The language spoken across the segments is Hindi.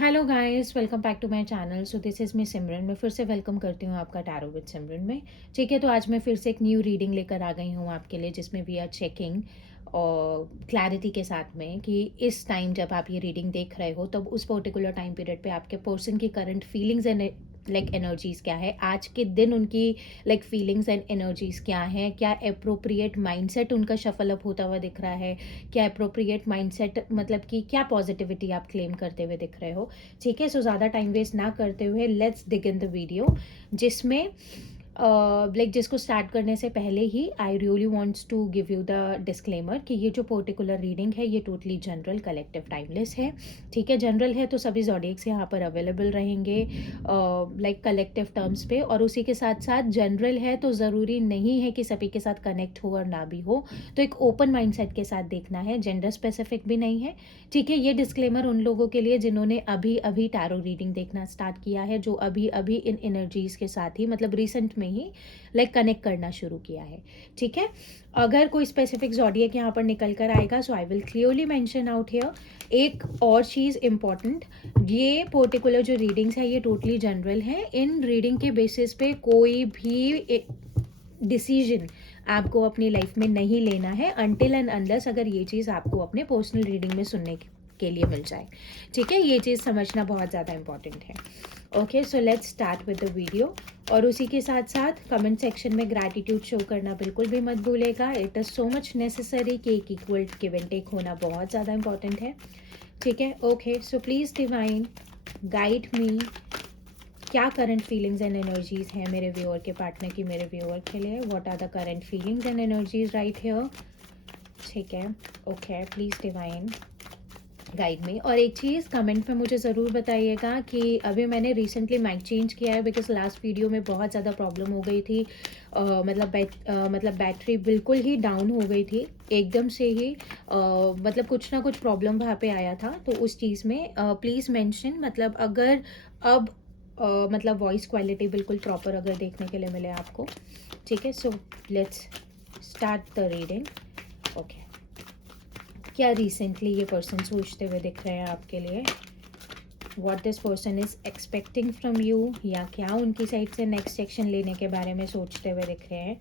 Hello guys, welcome back to my channel. So this is me Simran. मैं फिर से वेलकम करती हूँ आपका टैरो विद सिमरन में। ठीक है, तो आज मैं फिर से एक न्यू रीडिंग लेकर आ गई हूँ आपके लिए, जिसमें वी आर चेकिंग और क्लैरिटी के साथ में कि इस टाइम जब आप ये रीडिंग देख रहे हो तब उस पर्टिकुलर टाइम पीरियड पे आपके पर्सन की current feelings and like energies क्या है, आज के दिन उनकी लाइक फीलिंग्स एंड एनर्जीज क्या हैं, क्या अप्रोप्रिएट माइंडसेट उनका शफल अप होता हुआ दिख रहा है, क्या अप्रोप्रिएट माइंडसेट मतलब कि क्या पॉजिटिविटी आप क्लेम करते हुए दिख रहे हो। ठीक है, सो ज़्यादा टाइम वेस्ट ना करते हुए let's dig in the video, जिसमें लाइक जिसको स्टार्ट करने से पहले ही I really wants to give you the disclaimer कि ये जो पर्टिकुलर रीडिंग है ये टोटली जनरल, कलेक्टिव, टाइमलेस है। ठीक है, जनरल है तो सभी जॉडियक्स यहाँ पर अवेलेबल रहेंगे लाइक कलेक्टिव टर्म्स पे, और उसी के साथ साथ जनरल है तो ज़रूरी नहीं है कि सभी के साथ कनेक्ट हो और ना भी हो। तो एक ओपन माइंडसेट के साथ देखना है, जेंडर स्पेसिफिक भी नहीं है। ठीक है, ये डिस्क्लेमर उन लोगों के लिए जिन्होंने अभी अभी टैरो रीडिंग देखना स्टार्ट किया है, जो अभी अभी इन एनर्जीज के साथ ही मतलब रिसेंट में ही लाइक कनेक्ट करना शुरू किया है। ठीक है, अगर कोई स्पेसिफिक जॉडियक यहाँ पर निकल कर आएगा so I will clearly mention out here. एक और चीज़ इम्पॉर्टेंट, ये पर्टिकुलर जो रीडिंग्स है ये टोटली जनरल है। इन रीडिंग के बेसिस पे कोई भी डिसीजन आपको अपनी लाइफ में नहीं लेना है अनटिल एंड अनलेस अगर ये चीज़ आपको अपने पर्सनल रीडिंग में सुनने के लिए मिल जाए। ठीक है, ये चीज़ समझना बहुत ज़्यादा इंपॉर्टेंट है। Okay, so let's start with the video. और उसी के साथ साथ कमेंट सेक्शन में ग्रैटिट्यूड शो करना बिल्कुल भी मत भूलेगा। It is so much necessary कि एक इक्वल गिव एंड टेक होना बहुत ज़्यादा इंपॉर्टेंट है। ठीक है, okay, so please divine guide मी, क्या करंट फीलिंग्स एंड एनर्जीज हैं मेरे व्यूअर के पार्टनर की मेरे व्यूअर के लिए। What are the current feelings and energies right here. ठीक है, ओके, प्लीज़ डिवाइन गाइड में। और एक चीज़ कमेंट में मुझे ज़रूर बताइएगा कि अभी मैंने रिसेंटली माइक चेंज किया है बिकॉज लास्ट वीडियो में बहुत ज़्यादा प्रॉब्लम हो गई थी। मतलब बैटरी बिल्कुल ही डाउन हो गई थी एकदम से ही। मतलब कुछ ना कुछ प्रॉब्लम वहाँ पे आया था, तो उस चीज़ में प्लीज़ मेंशन, मतलब अगर अब मतलब वॉइस क्वालिटी बिल्कुल प्रॉपर अगर देखने के लिए मिले आपको। ठीक है, so let's start the reading. Okay, क्या रिसेंटली ये पर्सन सोचते हुए दिख रहे हैं आपके लिए, what this person is expecting from you, या क्या उनकी साइड से नेक्स्ट एक्शन लेने के बारे में सोचते हुए दिख रहे हैं।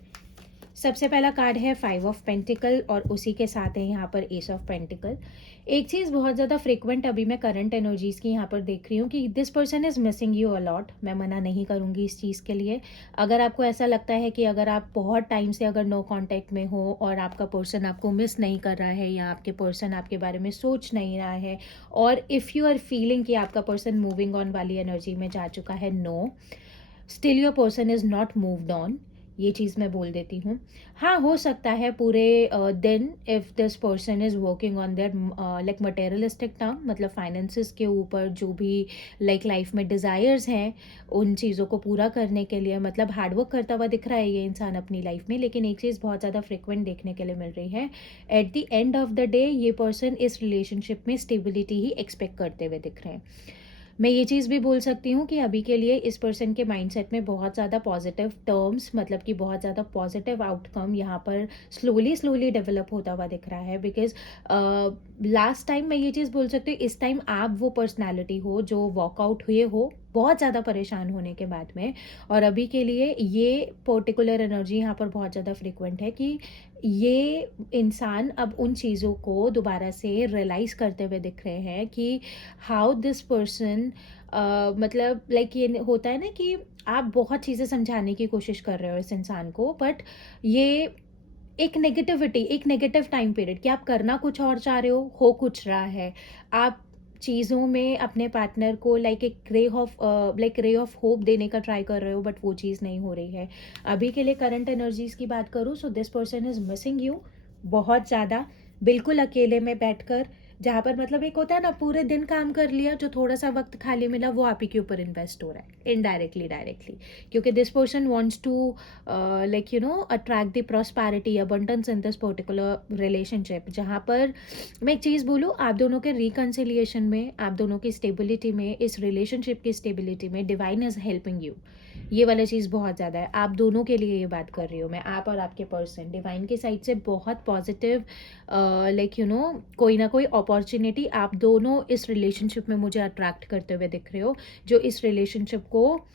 सबसे पहला कार्ड है 5 ऑफ पेंटिकल और उसी के साथ है यहाँ पर एस ऑफ पेंटिकल। एक चीज़ बहुत ज़्यादा फ्रिक्वेंट अभी मैं करंट एनर्जीज़ की यहाँ पर देख रही हूँ कि this person is missing you a lot. मैं मना नहीं करूँगी इस चीज़ के लिए। अगर आपको ऐसा लगता है कि अगर आप बहुत टाइम से अगर नो कांटेक्ट में हो और आपका पर्सन आपको मिस नहीं कर रहा है या आपके पर्सन आपके बारे में सोच नहीं रहा है, और इफ़ यू आर फीलिंग कि आपका पर्सन मूविंग ऑन वाली एनर्जी में जा चुका है, no, still your person is not moved on. ये चीज़ मैं बोल देती हूँ। हाँ, हो सकता है पूरे दिन if this person is working on their like materialistic term, मतलब फाइनेंसिस के ऊपर जो भी लाइक लाइफ में डिज़ायर्स हैं उन चीज़ों को पूरा करने के लिए मतलब हार्डवर्क करता हुआ दिख रहा है ये इंसान अपनी लाइफ में। लेकिन एक चीज़ बहुत ज़्यादा फ्रिक्वेंट देखने के लिए मिल रही है, at the end of the day ये पर्सन इस रिलेशनशिप में स्टेबिलिटी ही एक्सपेक्ट करते हुए दिख रहे हैं। मैं ये चीज़ भी बोल सकती हूँ कि अभी के लिए इस पर्सन के माइंडसेट में बहुत ज़्यादा पॉजिटिव टर्म्स, मतलब कि बहुत ज़्यादा पॉजिटिव आउटकम यहाँ पर स्लोली स्लोली डेवलप होता हुआ दिख रहा है। बिकॉज लास्ट टाइम मैं ये चीज़ बोल सकती हूँ, इस टाइम आप वो पर्सनैलिटी हो जो वॉकआउट हुए हो बहुत ज़्यादा परेशान होने के बाद में, और अभी के लिए ये पर्टिकुलर एनर्जी यहाँ पर बहुत ज़्यादा फ्रिक्वेंट है कि ये इंसान अब उन चीज़ों को दोबारा से रियलाइज़ करते हुए दिख रहे हैं कि हाउ दिस पर्सन मतलब लाइक ये होता है ना कि आप बहुत चीज़ें समझाने की कोशिश कर रहे हो इस इंसान को, बट ये एक नेगेटिविटी, एक नेगेटिव टाइम पीरियड कि आप करना कुछ और चाह रहे हो कुछ रहा है। आप चीज़ों में अपने पार्टनर को लाइक एक रे ऑफ होप देने का ट्राई कर रहे हो, बट वो चीज़ नहीं हो रही है। अभी के लिए करंट एनर्जीज़ की बात करूँ सो this person is missing you बहुत ज़्यादा, बिल्कुल अकेले में बैठकर, जहाँ पर मतलब एक होता है ना पूरे दिन काम कर लिया, जो थोड़ा सा वक्त खाली मिला वो आप ही के ऊपर इन्वेस्ट हो रहा है इनडायरेक्टली डायरेक्टली, क्योंकि this person wants to like you know attract the prosperity abundance in this particular relationship. जहाँ पर मैं एक चीज़ बोलूँ, आप दोनों के रिकन्सिलिएशन में, आप दोनों की स्टेबिलिटी में, इस रिलेशनशिप की स्टेबिलिटी में डिवाइन इज़ हेल्पिंग यू। ये वाला चीज़ बहुत ज़्यादा है। आप दोनों के लिए ये बात कर रही हूँ मैं, आप और आपके पर्सन। डिवाइन की साइड से बहुत पॉजिटिव लाइक कोई ना कोई अपॉर्चुनिटी आप दोनों इस रिलेशनशिप में मुझे अट्रैक्ट करते हुए दिख रहे हो, जो इस रिलेशनशिप को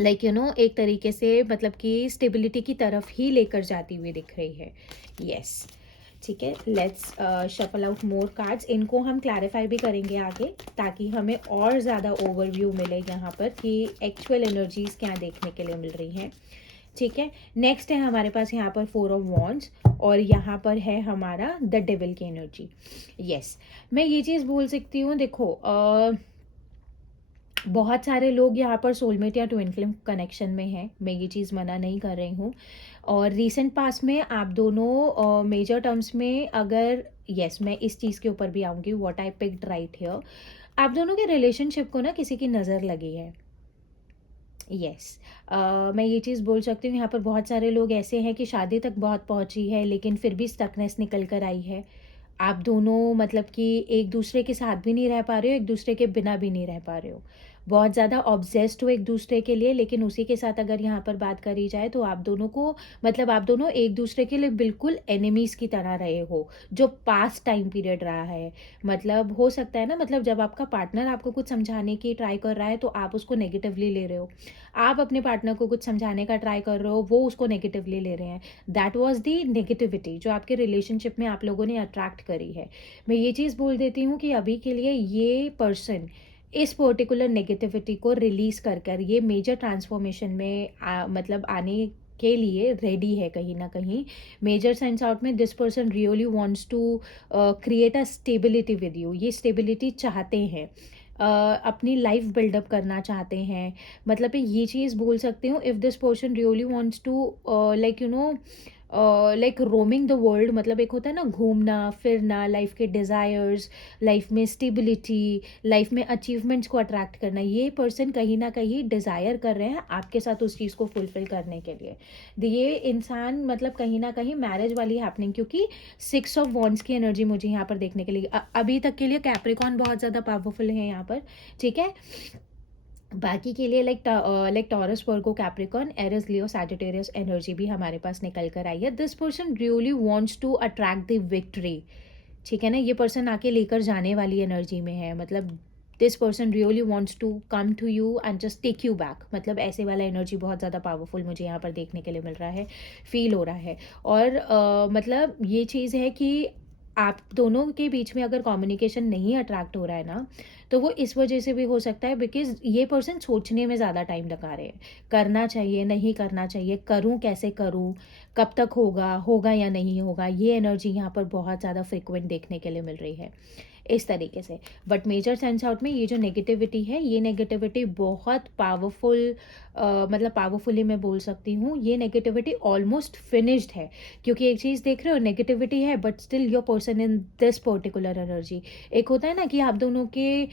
एक तरीके से मतलब कि स्टेबिलिटी की तरफ ही लेकर जाती हुई दिख रही है। यस, ठीक है। Let's shuffle out more cards. इनको हम क्लैरिफाई भी करेंगे आगे, ताकि हमें और ज़्यादा ओवरव्यू मिले यहाँ पर कि एक्चुअल एनर्जीज क्या देखने के लिए मिल रही हैं। ठीक है, नेक्स्ट है हमारे पास यहाँ पर 4 ऑफ वॉन्ड्स, और यहाँ पर है हमारा द डेविल की एनर्जी। यस, मैं ये चीज़ बोल सकती हूँ, देखो बहुत सारे लोग यहाँ पर सोलमेट या ट्विन फ्लेम कनेक्शन में हैं, मैं ये चीज़ मना नहीं कर रही हूँ। और रीसेंट पास में आप दोनों मेजर टर्म्स में अगर, यस मैं इस चीज़ के ऊपर भी आऊँगी, what I picked right here, आप दोनों के रिलेशनशिप को ना किसी की नज़र लगी है। यस, मैं ये चीज़ बोल सकती हूँ, यहाँ पर बहुत सारे लोग ऐसे हैं कि शादी तक बहुत पहुँची है, लेकिन फिर भी स्टकनेस निकल कर आई है। आप दोनों मतलब कि एक दूसरे के साथ भी नहीं रह पा रहे हो, एक दूसरे के बिना भी नहीं रह पा रहे हो। बहुत ज़्यादा ऑब्सेस्ड हो एक दूसरे के लिए, लेकिन उसी के साथ अगर यहाँ पर बात करी जाए तो आप दोनों को मतलब आप दोनों एक दूसरे के लिए बिल्कुल एनिमीज़ की तरह रहे हो, जो पास्ट टाइम पीरियड रहा है। मतलब हो सकता है ना, मतलब जब आपका पार्टनर आपको कुछ समझाने की ट्राई कर रहा है तो आप उसको नेगेटिवली ले रहे हो, आप अपने पार्टनर को कुछ समझाने का ट्राई कर रहे हो, वो उसको नेगेटिवली ले रहे हैं। दैट वाज दी नेगेटिविटी जो आपके रिलेशनशिप में आप लोगों ने अट्रैक्ट करी है। मैं ये चीज़ बोल देती हूँ कि अभी के लिए ये पर्सन इस पर्टिकुलर नेगेटिविटी को रिलीज़ कर कर ये मेजर ट्रांसफॉर्मेशन में मतलब आने के लिए रेडी है कहीं ना कहीं। मेजर सेंस आउट में this person really wants to create a stability with you, ये स्टेबिलिटी चाहते हैं, अपनी लाइफ बिल्डअप करना चाहते हैं। मतलब मैं ये चीज़ बोल सकती हूँ, if this person really wants to like roaming the world, मतलब एक होता है ना घूमना फिरना, लाइफ के डिज़ायर्स, लाइफ में स्टेबिलिटी, लाइफ में अचीवमेंट्स को अट्रैक्ट करना, ये पर्सन कहीं ना कहीं डिज़ायर कर रहे हैं आपके साथ उस चीज़ को फुलफिल करने के लिए। ये इंसान मतलब कहीं ना कहीं मैरिज वाली हैपनिंग, क्योंकि 6 ऑफ वॉन्ड्स की एनर्जी मुझे यहाँ पर देखने के लिए अभी तक के लिए कैप्रिकॉन बहुत ज़्यादा पावरफुल है यहाँ पर। ठीक है, बाकी के लिए like Taurus, Virgo, Capricorn, Aries, Leo, Sagittarius energy भी हमारे पास निकल कर आई है। This person really wants to attract the victory. ठीक है ना, ये पर्सन आके लेकर जाने वाली एनर्जी में है। मतलब this person really wants to come to you and just take you back, मतलब ऐसे वाला एनर्जी बहुत ज़्यादा पावरफुल मुझे यहाँ पर देखने के लिए मिल रहा है, फील हो रहा है। और मतलब ये चीज़ है कि आप दोनों के बीच में अगर कम्युनिकेशन नहीं अट्रैक्ट हो रहा है ना, तो वो इस वजह से भी हो सकता है बिकॉज ये पर्सन सोचने में ज़्यादा टाइम लगा रहे हैं, करना चाहिए नहीं करना चाहिए, करूँ कैसे करूँ, कब तक होगा, होगा या नहीं होगा, ये एनर्जी यहाँ पर बहुत ज़्यादा फ्रिक्वेंट देखने के लिए मिल रही है इस तरीके से। बट मेजर सेंस आउट में ये जो नेगेटिविटी है, ये नेगेटिविटी बहुत पावरफुल, मतलब पावरफुली मैं बोल सकती हूँ, ये नेगेटिविटी ऑलमोस्ट फिनिश्ड है। क्योंकि एक चीज़ देख रहे हो, नेगेटिविटी है but still your person in this particular energy. एक होता है ना कि आप दोनों के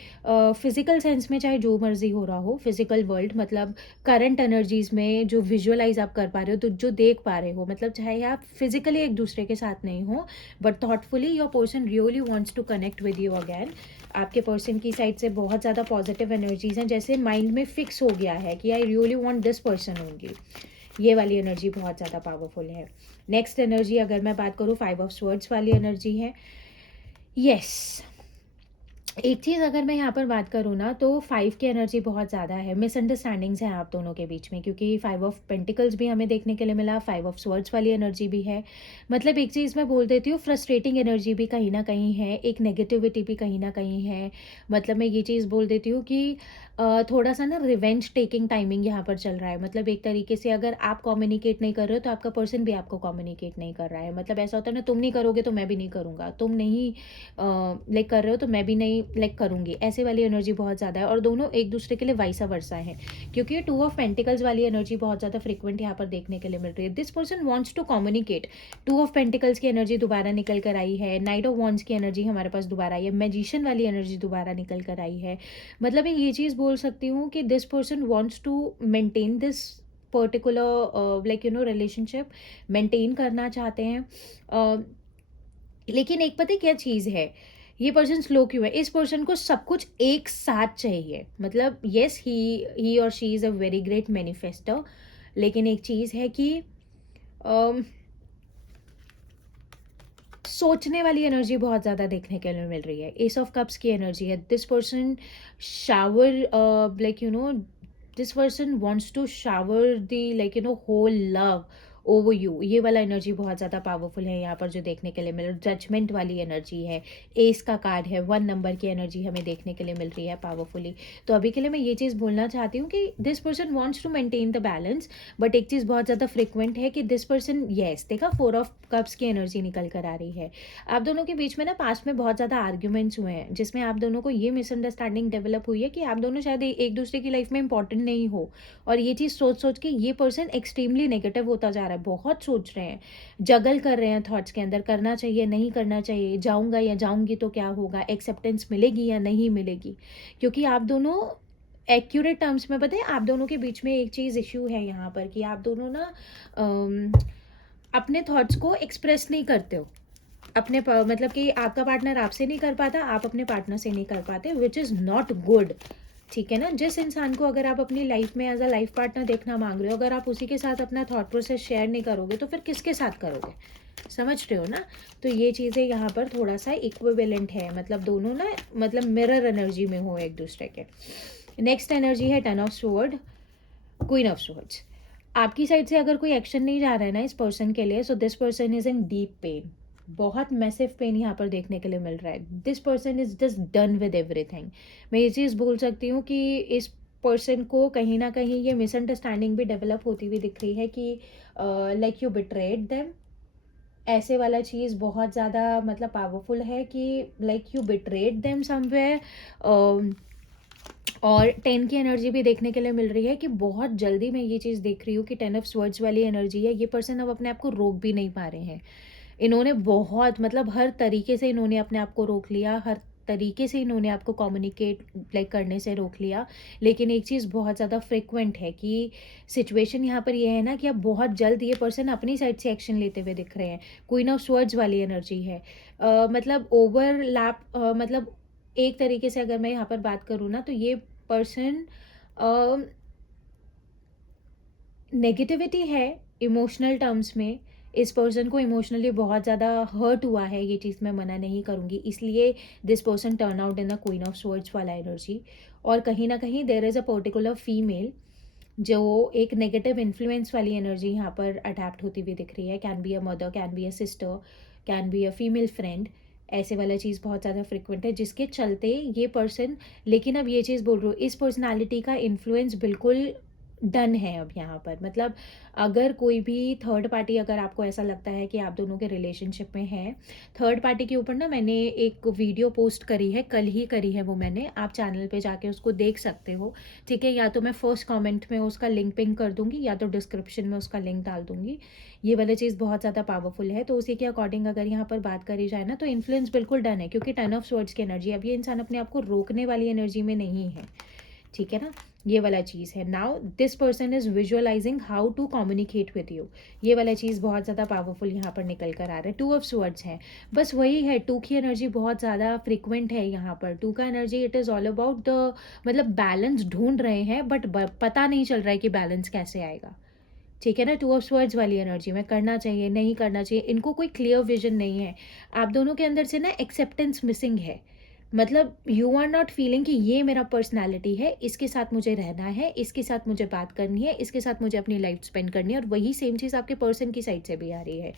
फिजिकल सेंस में चाहे जो मर्जी हो रहा हो, फिजिकल वर्ल्ड मतलब करंट एनर्जीज में जो विजुअलाइज आप कर पा रहे हो, तो जो देख पा रहे हो, मतलब चाहे आप फिजिकली एक दूसरे के साथ नहीं हो, but thoughtfully your person really wants to connect with you again. आपके पर्सन की साइड से बहुत ज़्यादा पॉजिटिव एनर्जीज हैं, जैसे माइंड में फिक्स हो गया है कि I really want this person only. ये वाली एनर्जी बहुत ज़्यादा पावरफुल है। नेक्स्ट एनर्जी अगर मैं बात करूँ, 5 ऑफ स्वर्ड्स वाली एनर्जी है। यस, एक चीज़ अगर मैं यहाँ पर बात करूँ ना, तो 5 की एनर्जी बहुत ज़्यादा है, मिसअंडरस्टैंडिंग्स हैं आप दोनों के बीच में, क्योंकि 5 ऑफ पेंटिकल्स भी हमें देखने के लिए मिला, 5 ऑफ स्वर्ड्स वाली एनर्जी भी है। मतलब एक चीज़ मैं बोल देती हूँ, फ्रस्ट्रेटिंग एनर्जी भी कहीं ना कहीं है, एक नेगेटिविटी भी कहीं ना कहीं है। मतलब मैं ये चीज़ बोल देती हूँ कि थोड़ा सा ना रिवेंज टेकिंग टाइमिंग यहाँ पर चल रहा है। मतलब एक तरीके से अगर आप कम्युनिकेट नहीं कर रहे हो तो आपका पर्सन भी आपको कम्युनिकेट नहीं कर रहा है। मतलब ऐसा होता है ना, तुम नहीं करोगे तो मैं भी नहीं करूँगा, तुम नहीं लाइक कर रहे हो तो मैं भी नहीं लाइक करूँगी, ऐसे वाली एनर्जी बहुत ज़्यादा है। और दोनों एक दूसरे के लिए वाइसा वर्सा है, क्योंकि 2 ऑफ पेंटिकल्स वाली एनर्जी बहुत ज़्यादा फ्रिक्वेंट यहाँ पर देखने के लिए मिल रही है। This person wants to communicate. 2 of pentacles की एनर्जी दोबारा निकल कर आई है, नाइट ऑफ वॉन्ड्स की एनर्जी हमारे पास दोबारा आई है, मैजिशियन वाली एनर्जी दोबारा निकल कर आई है। मतलब मैं ये चीज़ बोल सकती हूँ कि this person wants to maintain this particular relationship, maintain करना चाहते हैं। लेकिन एक पता है क्या चीज़ है, ये पर्सन स्लो क्यों है? इस पर्सन को सब कुछ एक साथ चाहिए। मतलब येस, ही और she is a very great manifester, लेकिन एक चीज़ है कि अम, सोचने वाली एनर्जी बहुत ज़्यादा देखने के लिए मिल रही है। एस ऑफ कप्स की एनर्जी है। This person shower, like you know, this person wants to shower the, like you know, whole love over you. ये वाला एनर्जी बहुत ज़्यादा पावरफुल है यहाँ पर जो देखने के लिए मिल रहा है। जजमेंट वाली एनर्जी है। एस का कार्ड है, 1 नंबर की एनर्जी हमें देखने के लिए मिल रही है पावरफुली। तो अभी के लिए मैं ये चीज़ बोलना चाहती हूँ कि this person wants to maintain the balance, but एक चीज़ बहुत ज़्यादा फ्रिक्वेंट है कि दिस पर्सन, येस, देखा 4 ऑफ कप्स की एनर्जी निकल कर आ रही है। आप दोनों के बीच में ना पास्ट में बहुत ज़्यादा आर्ग्यूमेंट्स हुए हैं, जिसमें आप दोनों को ये मिसअंडरस्टैंडिंग डेवलप हुई है कि आप दोनों शायद एक दूसरे की लाइफ में इंपॉर्टेंट नहीं हो। और ये चीज़ सोच सोच के ये पर्सन एक्सट्रीमली नेगेटिव होता जा रहा है। बहुत सोच रहे हैं, जगल कर रहे हैं थॉट्स के अंदर, करना चाहिए नहीं करना चाहिए, जाऊँगा या जाऊँगी तो क्या होगा, एक्सेप्टेंस मिलेगी या नहीं मिलेगी। क्योंकि आप दोनों एक्यूरेट टर्म्स में बताएं, आप दोनों के बीच में एक चीज़ इश्यू है यहाँ पर कि आप दोनों ना अम, अपने थॉट्स को एक्सप्रेस नहीं करते हो। अपने मतलब कि आपका पार्टनर आपसे नहीं कर पाता, आप अपने पार्टनर से नहीं कर पाते, विच इज़ नॉट गुड। ठीक है ना? जिस इंसान को अगर आप अपनी लाइफ में एज अ लाइफ पार्टनर देखना मांग रहे हो, अगर आप उसी के साथ अपना थॉट प्रोसेस शेयर नहीं करोगे तो फिर किसके साथ करोगे? समझ रहे हो ना? तो ये चीज़ें यहाँ पर थोड़ा सा इक्विवेलेंट है, मतलब दोनों ना, मतलब मिरर एनर्जी में हो एक दूसरे के। नेक्स्ट एनर्जी है 10 of sword, queen of swords. आपकी साइड से अगर कोई एक्शन नहीं जा रहा है ना इस पर्सन के लिए, so this person is in deep pain. बहुत मैसिव पेन यहाँ पर देखने के लिए मिल रहा है। This person is just done with everything. मैं ये चीज़ बोल सकती हूँ कि इस पर्सन को कहीं ना कहीं ये मिसअंडरस्टैंडिंग भी डेवलप होती हुई दिख रही है कि लाइक यू बिट्रेड देम। ऐसे वाला चीज़ बहुत ज़्यादा मतलब पावरफुल है कि like you betrayed them somewhere. और 10 की एनर्जी भी देखने के लिए मिल रही है कि बहुत जल्दी मैं ये चीज़ देख रही हूँ कि 10 ऑफ स्वर्ड्स वाली एनर्जी है। ये पर्सन अब अपने आप को रोक भी नहीं पा रहे हैं। इन्होंने बहुत, मतलब हर तरीके से इन्होंने अपने आप को रोक लिया, हर तरीके से इन्होंने आपको कम्युनिकेट लाइक करने से रोक लिया। लेकिन एक चीज़ बहुत ज़्यादा फ्रिक्वेंट है कि सिचुएशन यहाँ पर ये है ना कि अब बहुत जल्द ये पर्सन अपनी साइड से एक्शन लेते हुए दिख रहे हैं। क्वीन ऑफ स्वर्ड्स वाली एनर्जी है। मतलब ओवरलैप, मतलब एक तरीके से अगर मैं यहाँ पर बात करूँ ना, तो ये पर्सन नेगेटिविटी है इमोशनल टर्म्स में। इस पर्सन को इमोशनली बहुत ज़्यादा हर्ट हुआ है, ये चीज़ मैं मना नहीं करूँगी, इसलिए this person turn out in the queen of swords वाला एनर्जी। और कहीं ना कहीं there is a particular female जो एक नेगेटिव इन्फ्लुएंस वाली एनर्जी यहाँ पर अडेप्ट होती हुई दिख रही है। Can be a mother, can be a sister, can be a female friend. ऐसे वाला चीज़ बहुत ज़्यादा फ्रिक्वेंट है जिसके चलते ये पर्सन, लेकिन अब ये चीज़ बोल रही हूँ, इस पर्सनालिटी का इन्फ्लुएंस बिल्कुल डन है अब यहाँ पर। मतलब अगर कोई भी थर्ड पार्टी, अगर आपको ऐसा लगता है कि आप दोनों के रिलेशनशिप में हैं, थर्ड पार्टी के ऊपर ना मैंने एक वीडियो पोस्ट करी है, कल ही करी है वो मैंने, आप चैनल पे जाके उसको देख सकते हो। ठीक है, या तो मैं फर्स्ट कमेंट में उसका लिंक पिन कर दूंगी या तो डिस्क्रिप्शन में उसका लिंक डाल दूंगी। ये वाला चीज़ बहुत ज़्यादा पावरफुल है। तो उसी के अकॉर्डिंग अगर यहाँ पर बात करी जाए ना, तो इन्फ्लुएंस बिल्कुल डन है, क्योंकि 10 ऑफ स्वर्ड्स की एनर्जी, अब ये इंसान अपने आप को रोकने वाली एनर्जी में नहीं है। ठीक है ना? ये वाला चीज़ है। Now this person is visualizing how to communicate with you. ये वाला चीज़ बहुत ज़्यादा पावरफुल यहाँ पर निकल कर आ रहा है। 2 ऑफ स्वर्ड्स है, बस वही है, 2 की एनर्जी बहुत ज़्यादा फ्रिक्वेंट है यहाँ पर। 2 का energy it is all about the, मतलब बैलेंस ढूंढ रहे हैं, बट पता नहीं चल रहा है कि बैलेंस कैसे आएगा। ठीक है ना? 2 ऑफ स्वर्ड्स वाली एनर्जी में करना चाहिए नहीं करना चाहिए, इनको कोई क्लियर विजन नहीं है। आप दोनों के अंदर से ना एक्सेप्टेंस मिसिंग है। मतलब यू आर नॉट फीलिंग कि ये मेरा पर्सनैलिटी है, इसके साथ मुझे रहना है, इसके साथ मुझे बात करनी है, इसके साथ मुझे अपनी लाइफ स्पेंड करनी है। और वही सेम चीज़ आपके पर्सन की साइड से भी आ रही है।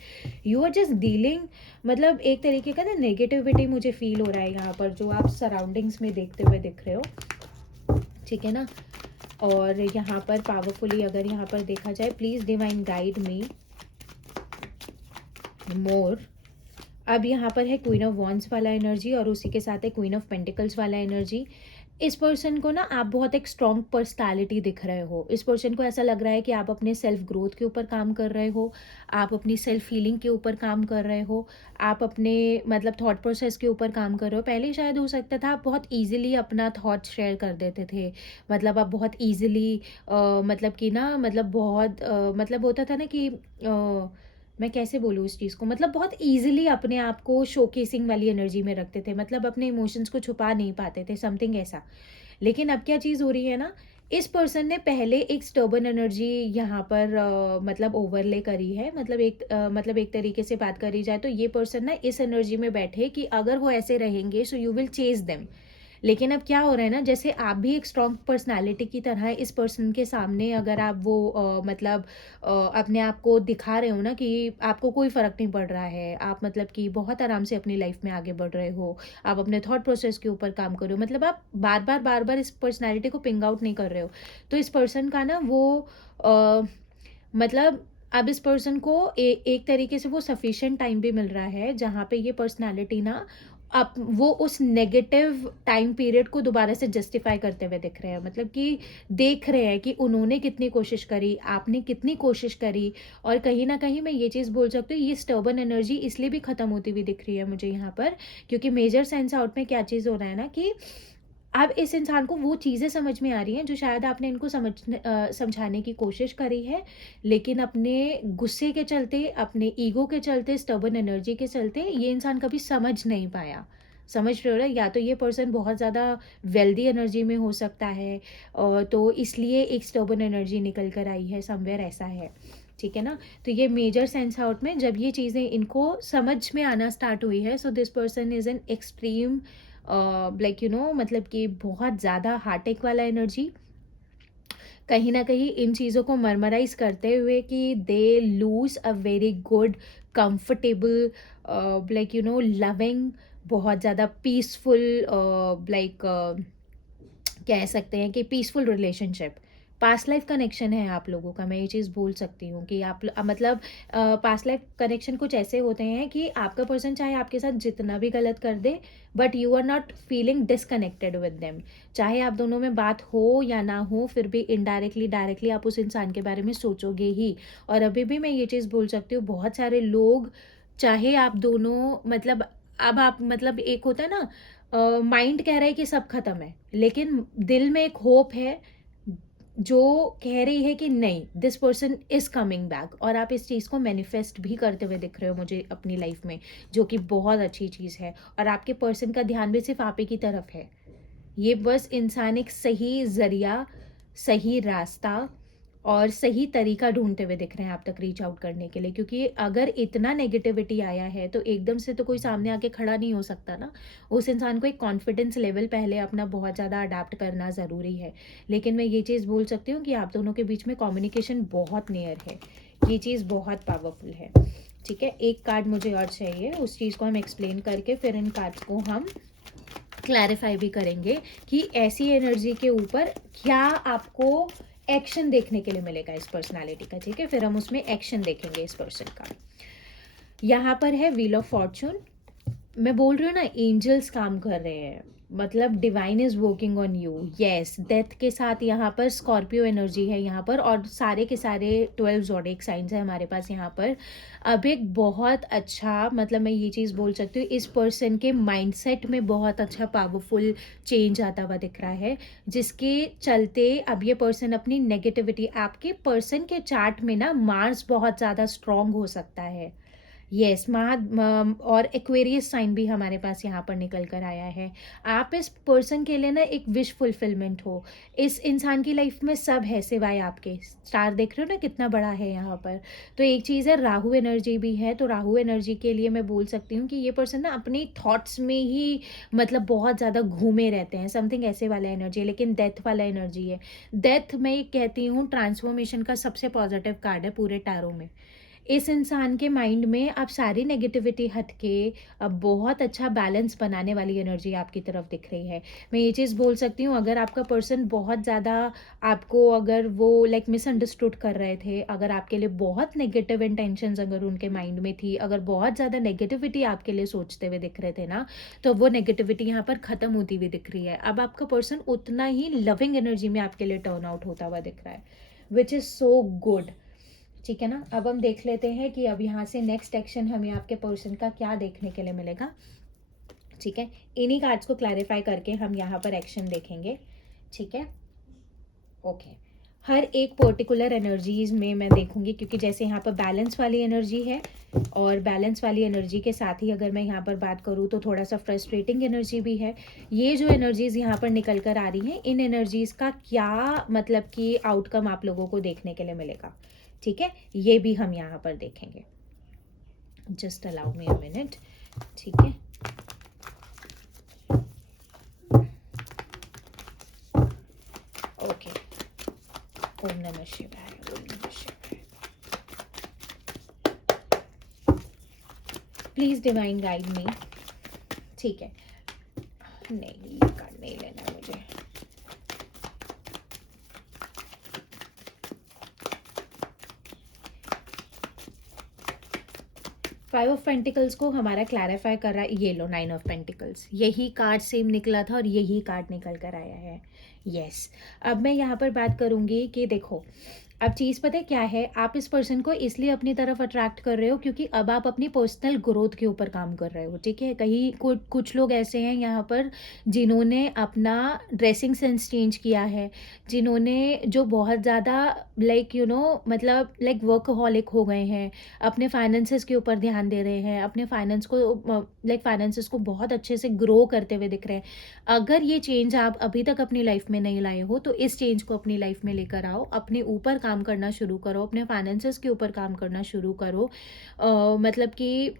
यू आर जस्ट डीलिंग, मतलब एक तरीके का ना नेगेटिविटी मुझे फील हो रहा है यहाँ पर, जो आप सराउंडिंग्स में देखते हुए दिख रहे हो। ठीक है ना? और यहाँ पर पावरफुली अगर यहाँ पर देखा जाए, प्लीज़ डिवाइन गाइड मी मोर। अब यहाँ पर है क्वीन ऑफ वॉन्ड्स वाला एनर्जी और उसी के साथ है क्वीन ऑफ पेंटिकल्स वाला एनर्जी। इस पर्सन को ना आप बहुत एक स्ट्रॉन्ग पर्सनालिटी दिख रहे हो। इस पर्सन को ऐसा लग रहा है कि आप अपने सेल्फ ग्रोथ के ऊपर काम कर रहे हो, आप अपनी सेल्फ हीलिंग के ऊपर काम कर रहे हो, आप अपने मतलब थॉट प्रोसेस के ऊपर काम कर रहे हो। पहले शायद हो सकता था आप बहुत ईजिली अपना थॉट शेयर कर देते थे, मतलब आप बहुत ईजिली मतलब कि ना, मतलब बहुत मतलब होता था ना कि मैं कैसे बोलूँ इस चीज़ को, मतलब बहुत ईज़िली अपने आप को शोकेसिंग वाली एनर्जी में रखते थे, मतलब अपने इमोशंस को छुपा नहीं पाते थे, समथिंग ऐसा। लेकिन अब क्या चीज़ हो रही है ना, इस पर्सन ने पहले एक स्टर्बन एनर्जी यहाँ पर मतलब ओवरले करी है, मतलब मतलब एक तरीके से बात करी जाए तो ये पर्सन ना इस एनर्जी में बैठे कि अगर वो ऐसे रहेंगे so you will chase them. लेकिन अब क्या हो रहा है ना, जैसे आप भी एक स्ट्रॉन्ग पर्सनालिटी की तरह इस पर्सन के सामने अगर आप वो मतलब अपने आप को दिखा रहे हो ना कि आपको कोई फ़र्क नहीं पड़ रहा है, आप मतलब कि बहुत आराम से अपनी लाइफ में आगे बढ़ रहे हो, आप अपने थॉट प्रोसेस के ऊपर काम कर रहे हो, मतलब आप बार बार इस पर्सनालिटी को पिंग आउट नहीं कर रहे हो, तो इस पर्सन का ना वो अ, मतलब अब इस पर्सन को एक तरीके से वो सफिशिएंट टाइम भी मिल रहा है जहाँ पे ये पर्सनालिटी ना अब वो उस नेगेटिव टाइम पीरियड को दोबारा से जस्टिफाई करते हुए दिख रहे हैं, मतलब कि देख रहे हैं कि उन्होंने कितनी कोशिश करी, आपने कितनी कोशिश करी। और कहीं ना कहीं मैं ये चीज़ बोल सकती हूँ, ये स्टर्बन एनर्जी इसलिए भी ख़त्म होती हुई दिख रही है मुझे यहाँ पर, क्योंकि मेजर सेंस आउट में क्या चीज़ हो रहा है ना कि अब इस इंसान को वो चीज़ें समझ में आ रही हैं जो शायद आपने इनको समझाने की कोशिश करी है, लेकिन अपने गुस्से के चलते, अपने ईगो के चलते, स्टबर्न एनर्जी के चलते ये इंसान कभी समझ नहीं पाया। समझ रहे हो ना? या तो ये पर्सन बहुत ज़्यादा वेल्दी एनर्जी में हो सकता है, तो इसलिए एक स्टबर्न एनर्जी निकल कर आई है, समवेयर ऐसा है। ठीक है ना? तो ये मेजर सेंस आउट में जब ये चीज़ें इनको समझ में आना स्टार्ट हुई है, सो this person is an extreme like you no, मतलब कि बहुत ज़्यादा हार्टेक वाला एनर्जी, कहीं ना कहीं इन चीज़ों को मरमराइज करते हुए कि they lose a very good comfortable like you no loving, बहुत ज़्यादा पीसफुल, लाइक कह सकते हैं कि peaceful relationship, past life connection है आप लोगों का, मैं ये चीज़ बोल सकती हूँ कि आप मतलब पास्ट लाइफ कनेक्शन कुछ ऐसे होते हैं कि आपका पर्सन चाहे आपके साथ जितना भी गलत कर दे, but you are not feeling disconnected with them, चाहे आप दोनों में बात हो या ना हो, फिर भी इनडायरेक्टली डायरेक्टली आप उस इंसान के बारे में सोचोगे ही। और अभी भी मैं ये चीज़ बोल सकती हूँ, बहुत सारे लोग, चाहे आप दोनों मतलब, अब आप मतलब एक होता है ना, माइंड कह रहा है कि सब खत्म है, लेकिन दिल में एक होप है जो कह रही है कि नहीं, this person is coming back, और आप इस चीज़ को मैनिफेस्ट भी करते हुए दिख रहे हो मुझे अपनी लाइफ में, जो कि बहुत अच्छी चीज़ है। और आपके पर्सन का ध्यान भी सिर्फ आप ही की तरफ है, ये बस इंसान एक सही जरिया, सही रास्ता और सही तरीका ढूंढते हुए दिख रहे हैं आप तक रीच आउट करने के लिए, क्योंकि अगर इतना नेगेटिविटी आया है तो एकदम से तो कोई सामने आके खड़ा नहीं हो सकता ना, उस इंसान को एक कॉन्फिडेंस लेवल पहले अपना बहुत ज़्यादा अडाप्ट करना ज़रूरी है। लेकिन मैं ये चीज़ बोल सकती हूँ कि आप दोनों के बीच में कम्युनिकेशन बहुत नियर है, ये चीज़ बहुत पावरफुल है। ठीक है, एक कार्ड मुझे और चाहिए, उस चीज़ को हम एक्सप्लेन करके फिर इन कार्ड्स को हम क्लैरिफाई भी करेंगे कि ऐसी एनर्जी के ऊपर क्या आपको एक्शन देखने के लिए मिलेगा इस पर्सनालिटी का। ठीक है, फिर हम उसमें एक्शन देखेंगे इस पर्सन का। यहाँ पर है व्हील ऑफ फॉर्चून। मैं बोल रही हूँ ना, एंजल्स काम कर रहे हैं, मतलब divine is working on you. Yes, death के साथ यहाँ पर स्कॉर्पियो एनर्जी है यहाँ पर, और सारे के सारे 12 ज़ोडिएक साइंस है हमारे पास यहाँ पर। अब एक बहुत अच्छा, मतलब मैं ये चीज़ बोल सकती हूँ, इस पर्सन के माइंडसेट में बहुत अच्छा पावरफुल चेंज आता हुआ दिख रहा है, जिसके चलते अब ये पर्सन अपनी नेगेटिविटी, आपके पर्सन के चार्ट में ना मार्स बहुत ज़्यादा स्ट्रॉन्ग हो सकता है। यस, और एक्वेरियस साइन भी हमारे पास यहाँ पर निकल कर आया है। आप इस पर्सन के लिए ना एक विश फुलफिलमेंट हो, इस इंसान की लाइफ में सब है सिवाय आपके। स्टार देख रहे हो ना कितना बड़ा है यहाँ पर। तो एक चीज़ है, राहु एनर्जी भी है, तो राहु एनर्जी के लिए मैं बोल सकती हूँ कि ये पर्सन ना अपनी थॉट्स में ही मतलब बहुत ज़्यादा घूमे रहते हैं, समथिंग ऐसे वाला एनर्जी है, लेकिन डेथ वाला एनर्जी है। डेथ मैं कहती हूँ ट्रांसफॉर्मेशन का सबसे पॉजिटिव कार्ड है पूरे टैरो में। इस इंसान के माइंड में अब सारी नेगेटिविटी हट के अब बहुत अच्छा बैलेंस बनाने वाली एनर्जी आपकी तरफ दिख रही है। मैं ये चीज़ बोल सकती हूँ, अगर आपका पर्सन बहुत ज़्यादा आपको, अगर वो लाइक मिसअंडरस्टूड कर रहे थे, अगर आपके लिए बहुत नेगेटिव इंटेंशंस अगर उनके माइंड में थी, अगर बहुत ज़्यादा नेगेटिविटी आपके लिए सोचते हुए दिख रहे थे ना, तो वो नेगेटिविटी यहाँ पर ख़त्म होती हुई दिख रही है। अब आपका पर्सन उतना ही लविंग एनर्जी में आपके लिए टर्न आउट होता हुआ दिख रहा है, विच इज़ सो गुड। ठीक है ना, अब हम देख लेते हैं कि अब यहाँ से नेक्स्ट एक्शन हमें आपके पर्सन का क्या देखने के लिए मिलेगा। ठीक है, इन्हीं कार्ड्स को क्लैरिफाई करके हम यहाँ पर एक्शन देखेंगे। ठीक है, ओके। हर एक पर्टिकुलर एनर्जीज में मैं देखूंगी, क्योंकि जैसे यहाँ पर बैलेंस वाली एनर्जी है, और बैलेंस वाली एनर्जी के साथ ही अगर मैं यहाँ पर बात करूँ तो थोड़ा सा फ्रस्ट्रेटिंग एनर्जी भी है। ये जो एनर्जीज यहाँ पर निकल कर आ रही हैं, इन एनर्जीज का क्या मतलब कि आउटकम आप लोगों को देखने के लिए मिलेगा, ठीक है, ये भी हम यहाँ पर देखेंगे। Just allow me a minute, ठीक है। ओके, ओम नमः शिवाय, ओम नमः शिवाय। प्लीज डिवाइन गाइड मी, ठीक है। नहीं, ये कार्ड नहीं लेना है मुझे। फाइव ऑफ पेंटिकल्स को हमारा क्लैरिफाई कर रहा है, ये लो 9 ऑफ पेंटिकल्स, यही कार्ड सेम निकला था और यही कार्ड निकल कर आया है। यस, अब मैं यहाँ पर बात करूँगी कि देखो, अब चीज़ पता है क्या है, आप इस पर्सन को इसलिए अपनी तरफ अट्रैक्ट कर रहे हो क्योंकि अब आप अपनी पर्सनल ग्रोथ के ऊपर काम कर रहे हो, ठीक है। कहीं कुछ लोग ऐसे हैं यहाँ पर जिन्होंने अपना ड्रेसिंग सेंस चेंज किया है, जिन्होंने जो बहुत ज़्यादा मतलब लाइक वर्कहॉलिक हो गए हैं, अपने फाइनेंसेस के ऊपर ध्यान दे रहे हैं, अपने फाइनेंसेस को बहुत अच्छे से ग्रो करते हुए दिख रहे हैं। अगर ये चेंज आप अभी तक अपनी लाइफ में नहीं लाए हो तो इस चेंज को अपनी लाइफ में लेकर आओ, अपने ऊपर काम करना शुरू करो, अपने फाइनेंसेस के ऊपर काम करना शुरू करो, मतलब कि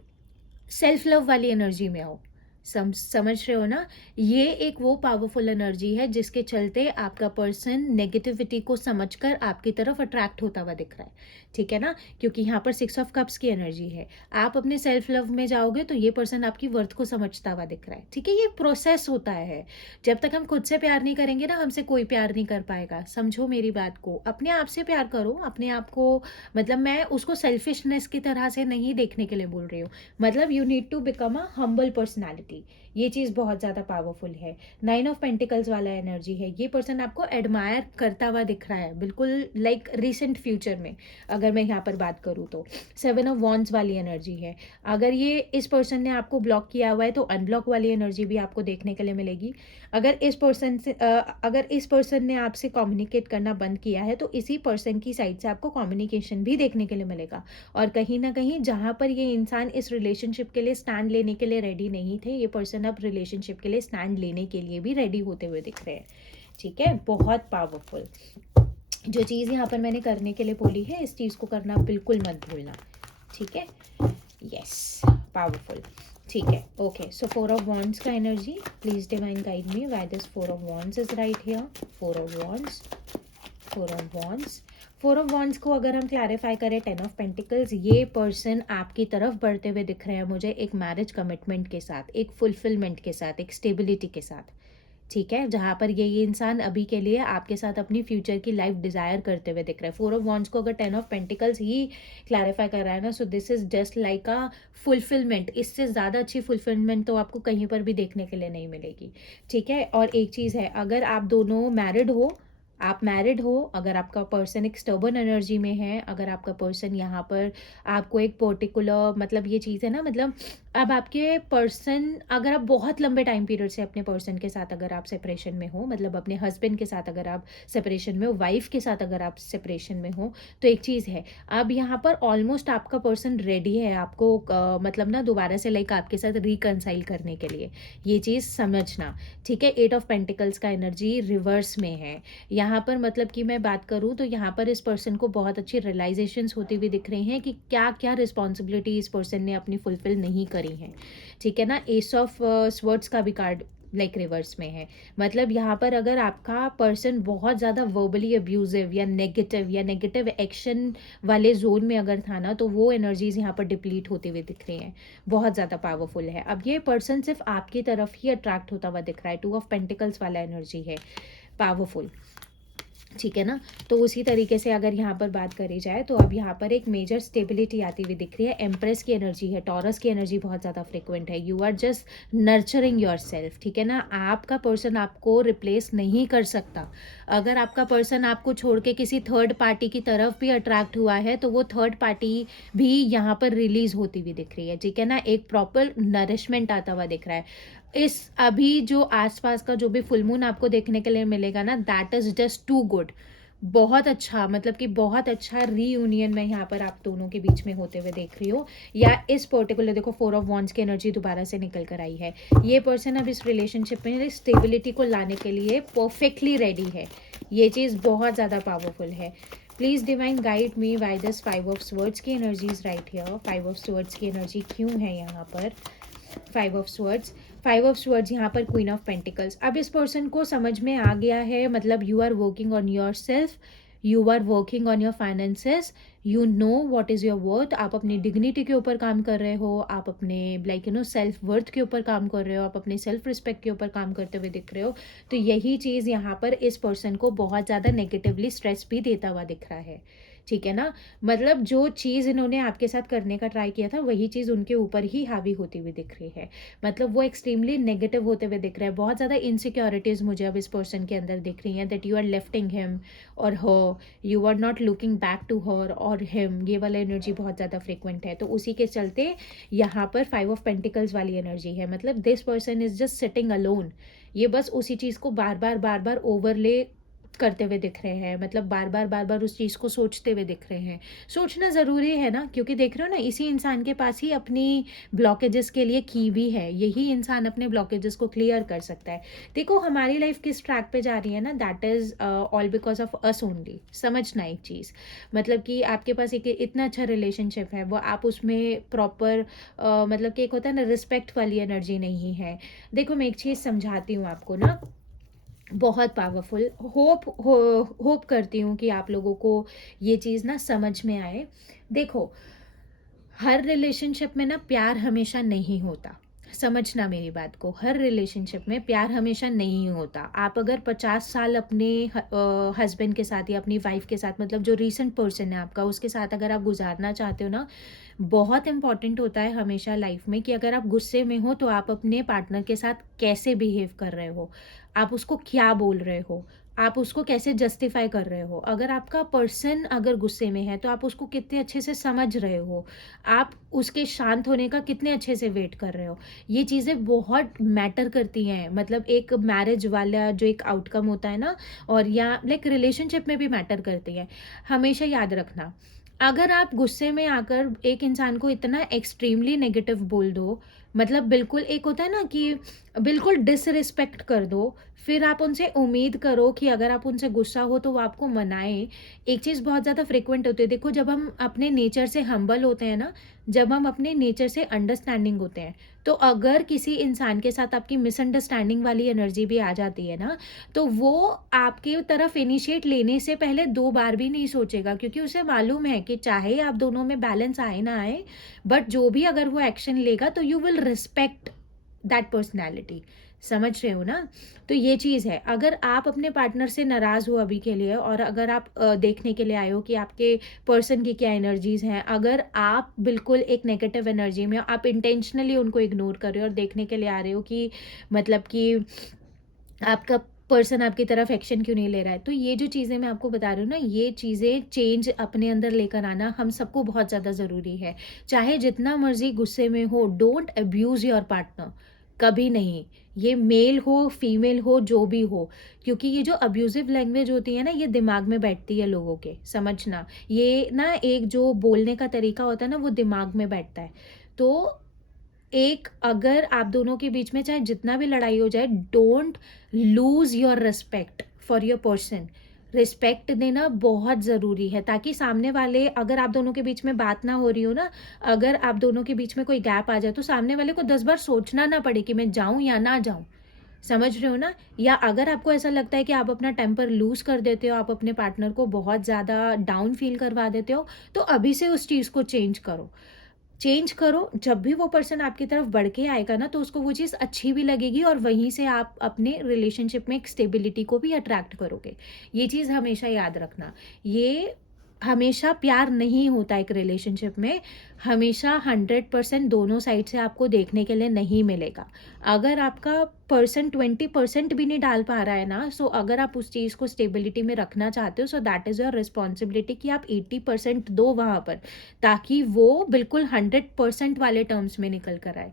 सेल्फ लव वाली एनर्जी में आओ। समझ रहे हो ना, ये एक वो पावरफुल एनर्जी है जिसके चलते आपका पर्सन नेगेटिविटी को समझकर आपकी तरफ अट्रैक्ट होता हुआ दिख रहा है, ठीक है ना, क्योंकि यहाँ पर 6 ऑफ कप्स की एनर्जी है। आप अपने सेल्फ लव में जाओगे तो ये पर्सन आपकी वर्थ को समझता हुआ दिख रहा है, ठीक है। ये प्रोसेस होता है, जब तक हम खुद से प्यार नहीं करेंगे ना, हमसे कोई प्यार नहीं कर पाएगा। समझो मेरी बात को, अपने आप से प्यार करो, अपने आप को, मतलब मैं उसको सेल्फिशनेस की तरह से नहीं देखने के लिए बोल रही हूँ, मतलब you need to become a humble personality. ये चीज़ बहुत ज़्यादा पावरफुल है। 9 ऑफ पेंटिकल्स वाला एनर्जी है, ये पर्सन आपको एडमायर करता हुआ दिख रहा है, बिल्कुल लाइक रिसेंट फ्यूचर में अगर मैं यहाँ पर बात करूँ तो। 7 ऑफ वॉन्ड्स वाली एनर्जी है। अगर ये इस पर्सन ने आपको ब्लॉक किया हुआ है तो अनब्लॉक वाली एनर्जी भी आपको देखने के लिए मिलेगी। अगर इस पर्सन ने आपसे कम्युनिकेट करना बंद किया है तो इसी पर्सन की साइड से आपको कम्युनिकेशन भी देखने के लिए मिलेगा। और कहीं ना कहीं जहाँ पर ये इंसान इस रिलेशनशिप के लिए स्टैंड लेने के लिए रेडी नहीं थे, ये पर्सन अब रिलेशनशिप के लिए स्टैंड लेने के लिए भी रेडी होते हुए दिख रहे हैं, ठीक है। बहुत पावरफुल जो चीज़ यहाँ पर मैंने करने के लिए बोली है, इस चीज़ को करना बिल्कुल मत भूलना, ठीक है। यस, पावरफुल, ठीक है। ओके, सो 4 ऑफ वॉन्ड्स का energy, please divine guide me why this 4 of wands is right here. 4 of wands, 4 of wands, 4 of wands को अगर हम क्लैरिफाई करें, 10 ऑफ पेंटिकल्स, ये पर्सन आपकी तरफ बढ़ते हुए दिख रहे हैं मुझे एक मैरिज कमिटमेंट के साथ, एक फुलफिलमेंट के साथ, एक स्टेबिलिटी के साथ, ठीक है, जहाँ पर ये इंसान अभी के लिए आपके साथ अपनी फ्यूचर की लाइफ डिजायर करते हुए दिख रहा है। 4 ऑफ वॉन्ड्स को अगर 10 ऑफ पेंटिकल्स ही क्लैरिफाई कर रहा है ना, so this is just like a fulfilment. इससे ज़्यादा अच्छी फुलफिलमेंट तो आपको कहीं पर भी देखने के लिए नहीं मिलेगी, ठीक है। और एक चीज़ है, अगर आप दोनों मैरिड हो, आप मैरिड हो, अगर आपका पर्सन एक स्टर्बन एनर्जी में है, अगर आपका पर्सन यहाँ पर आपको एक पर्टिकुलर, मतलब ये चीज़ है ना, मतलब अब आपके पर्सन, अगर आप बहुत लंबे टाइम पीरियड से अपने पर्सन के साथ अगर आप सेपरेशन में हो, मतलब अपने हस्बैंड के साथ अगर आप सेपरेशन में हो, वाइफ के साथ अगर आप सेपरेशन में हो, तो एक चीज़ है, अब यहाँ पर ऑलमोस्ट आपका पर्सन रेडी है आपको मतलब ना दोबारा से लाइक आपके साथ रिकनसाइल करने के लिए, ये चीज़ समझना, ठीक है। 8 ऑफ पेंटिकल्स का एनर्जी रिवर्स में है यहाँ पर, मतलब कि मैं बात करूँ तो यहाँ पर इस पर्सन को बहुत अच्छी रियलाइजेशंस होती हुई दिख रही हैं कि क्या क्या रिस्पॉन्सिबिलिटी इस पर्सन ने अपनी फुलफिल नहीं करी हैं, ठीक है ना। एस ऑफ स्वर्ड्स का भी कार्ड लाइक रिवर्स में है, मतलब यहाँ पर अगर आपका पर्सन बहुत ज़्यादा वर्बली अब्यूजिव या नेगेटिव एक्शन वाले जोन में अगर था ना, तो वो एनर्जीज यहाँ पर डिप्लीट होते हुए दिख रही हैं, बहुत ज़्यादा पावरफुल है। अब ये पर्सन सिर्फ आपकी तरफ ही अट्रैक्ट होता हुआ दिख रहा है, 2 ऑफ पेंटिकल्स वाला एनर्जी है, पावरफुल, ठीक है ना। तो उसी तरीके से अगर यहाँ पर बात करी जाए तो अब यहाँ पर एक मेजर स्टेबिलिटी आती हुई दिख रही है। एम्प्रेस की एनर्जी है, टॉरस की एनर्जी बहुत ज़्यादा फ्रिक्वेंट है। You are just nurturing yourself, ठीक है ना। आपका पर्सन आपको रिप्लेस नहीं कर सकता। अगर आपका पर्सन आपको छोड़ के किसी थर्ड पार्टी की तरफ भी अट्रैक्ट हुआ है तो वो थर्ड पार्टी भी यहाँ पर रिलीज होती हुई दिख रही है, ठीक है ना। एक प्रॉपर नरिशमेंट आता हुआ दिख रहा है। इस अभी जो आसपास का जो भी फुल मून आपको देखने के लिए मिलेगा ना, that is just too good, बहुत अच्छा, मतलब कि बहुत अच्छा रीयूनियन मैं यहाँ पर आप दोनों के बीच में होते हुए देख रही हूँ। या इस पर्टिकुलर देखो 4 ऑफ वॉन्ड्स की एनर्जी दोबारा से निकल कर आई है। ये पर्सन अब इस रिलेशनशिप में स्टेबिलिटी को लाने के लिए परफेक्टली रेडी है। ये चीज़ बहुत ज़्यादा पावरफुल है। Please divine guide me why this 5 of swords की energies right here. 5 of swords की एनर्जी क्यों है यहाँ पर? 5 ऑफ स्वर्ड्स यहाँ पर क्वीन ऑफ पेंटिकल्स। अब इस पर्सन को समझ में आ गया है, मतलब you are working on yourself, you are working on your finances, you know what is your worth. आप अपनी डिग्निटी के ऊपर काम कर रहे हो, आप अपने सेल्फ वर्थ के ऊपर काम कर रहे हो, आप अपने सेल्फ रिस्पेक्ट के ऊपर काम करते हुए दिख रहे हो। तो यही चीज़ यहाँ पर इस पर्सन को बहुत ज़्यादा नेगेटिवली स्ट्रेस भी देता हुआ दिख रहा है। ठीक है ना? मतलब जो चीज़ इन्होंने आपके साथ करने का ट्राई किया था वही चीज़ उनके ऊपर ही हावी होती हुई दिख रही है। मतलब वो एक्सट्रीमली नेगेटिव होते हुए दिख रहे हैं। बहुत ज़्यादा इनसिक्योरिटीज़ मुझे अब इस पर्सन के अंदर दिख रही हैं, that you are lefting him और her, you are not looking back to her और हिम। ये वाला एनर्जी बहुत ज़्यादा फ्रिक्वेंट है। तो उसी के चलते यहाँ पर 5 ऑफ पेंटिकल्स वाली एनर्जी है। मतलब this person is just sitting alone. ये बस उसी चीज़ को बार बार ओवरले करते हुए दिख रहे हैं। मतलब बार बार उस चीज़ को सोचते हुए दिख रहे हैं। सोचना ज़रूरी है ना, क्योंकि देख रहे हो ना, इसी इंसान के पास ही अपनी ब्लॉकेजेस के लिए की भी है। यही इंसान अपने ब्लॉकेजेस को क्लियर कर सकता है। देखो हमारी लाइफ किस ट्रैक पे जा रही है ना, that is all because of us only. समझना एक चीज़, मतलब कि आपके पास एक इतना अच्छा रिलेशनशिप है, वो आप उसमें प्रॉपर मतलब कि एक होता है ना, रिस्पेक्ट वाली एनर्जी नहीं है। देखो मैं एक चीज़ समझाती हूँ आपको ना, बहुत पावरफुल। होप करती हूँ कि आप लोगों को ये चीज़ ना समझ में आए। देखो हर रिलेशनशिप में ना प्यार हमेशा नहीं होता। समझना मेरी बात को, हर रिलेशनशिप में प्यार हमेशा नहीं होता। आप अगर 50 साल अपने हस्बैंड के साथ या अपनी वाइफ के साथ, मतलब जो रीसेंट पर्सन है आपका, उसके साथ अगर आप गुजारना चाहते हो ना, बहुत इंपॉर्टेंट होता है हमेशा लाइफ में कि अगर आप गुस्से में हो तो आप अपने पार्टनर के साथ कैसे बिहेव कर रहे हो, आप उसको क्या बोल रहे हो, आप उसको कैसे जस्टिफाई कर रहे हो। अगर आपका पर्सन अगर गुस्से में है तो आप उसको कितने अच्छे से समझ रहे हो, आप उसके शांत होने का कितने अच्छे से वेट कर रहे हो। ये चीज़ें बहुत मैटर करती हैं। मतलब एक मैरिज वाला जो एक आउटकम होता है ना, और या लाइक रिलेशनशिप में भी मैटर करती है। हमेशा याद रखना, अगर आप गुस्से में आकर एक इंसान को इतना एक्सट्रीमली नेगेटिव बोल दो, मतलब बिल्कुल एक होता है ना कि बिल्कुल डिसरिस्पेक्ट कर दो, फिर आप उनसे उम्मीद करो कि अगर आप उनसे गुस्सा हो तो वो आपको मनाएं। एक चीज़ बहुत ज़्यादा फ्रिक्वेंट होती है, देखो जब हम अपने नेचर से हम्बल होते हैं ना, जब हम अपने नेचर से अंडरस्टैंडिंग होते हैं, तो अगर किसी इंसान के साथ आपकी मिसअंडरस्टैंडिंग वाली एनर्जी भी आ जाती है ना, तो वो आपके तरफ इनिशिएट लेने से पहले 2 बार भी नहीं सोचेगा, क्योंकि उसे मालूम है कि चाहे आप दोनों में बैलेंस आए ना आए, बट जो भी अगर वो एक्शन लेगा तो you will respect that personality. समझ रहे हो ना? तो ये चीज़ है। अगर आप अपने पार्टनर से नाराज़ हो अभी के लिए, और अगर आप देखने के लिए आए हो कि आपके पर्सन की क्या एनर्जीज़ हैं, अगर आप बिल्कुल एक नेगेटिव एनर्जी में हो, आप इंटेंशनली उनको इग्नोर कर रहे हो और देखने के लिए आ रहे हो कि मतलब कि आपका पर्सन आपकी तरफ एक्शन क्यों नहीं ले रहा है, तो ये जो चीज़ें मैं आपको बता रही हूँ ना, ये चीज़ें चेंज अपने अंदर लेकर आना हम सबको बहुत ज़्यादा ज़रूरी है। चाहे जितना मर्जी गुस्से में हो, डोंट अब्यूज़ योर पार्टनर, कभी नहीं। ये मेल हो फीमेल हो जो भी हो, क्योंकि ये जो अब्यूजिव लैंग्वेज होती है ना, ये दिमाग में बैठती है लोगों के। समझना, ये ना एक जो बोलने का तरीका होता है ना, वो दिमाग में बैठता है। तो एक अगर आप दोनों के बीच में चाहे जितना भी लड़ाई हो जाए, don't lose your respect for your person. Respect देना बहुत ज़रूरी है, ताकि सामने वाले, अगर आप दोनों के बीच में बात ना हो रही हो ना, अगर आप दोनों के बीच में कोई गैप आ जाए, तो सामने वाले को 10 बार सोचना ना पड़े कि मैं जाऊं या ना जाऊं। समझ रहे हो ना? या अगर आपको ऐसा लगता है कि आप अपना टेम्पर लूज कर देते हो, आप अपने पार्टनर को बहुत ज़्यादा डाउन फील करवा देते हो, तो अभी से उस चीज़ को चेंज करो। चेंज करो। जब भी वो पर्सन आपकी तरफ बढ़ के आएगा ना, तो उसको वो चीज़ अच्छी भी लगेगी, और वहीं से आप अपने रिलेशनशिप में एक स्टेबिलिटी को भी अट्रैक्ट करोगे। ये चीज़ हमेशा याद रखना। ये हमेशा प्यार नहीं होता एक रिलेशनशिप में, हमेशा 100% दोनों साइड से आपको देखने के लिए नहीं मिलेगा। अगर आपका पर्सन 20% भी नहीं डाल पा रहा है ना, सो अगर आप उस चीज़ को स्टेबिलिटी में रखना चाहते हो, so that is your responsibility कि आप 80% दो वहाँ पर, ताकि वो बिल्कुल 100% वाले टर्म्स में निकल कर आए।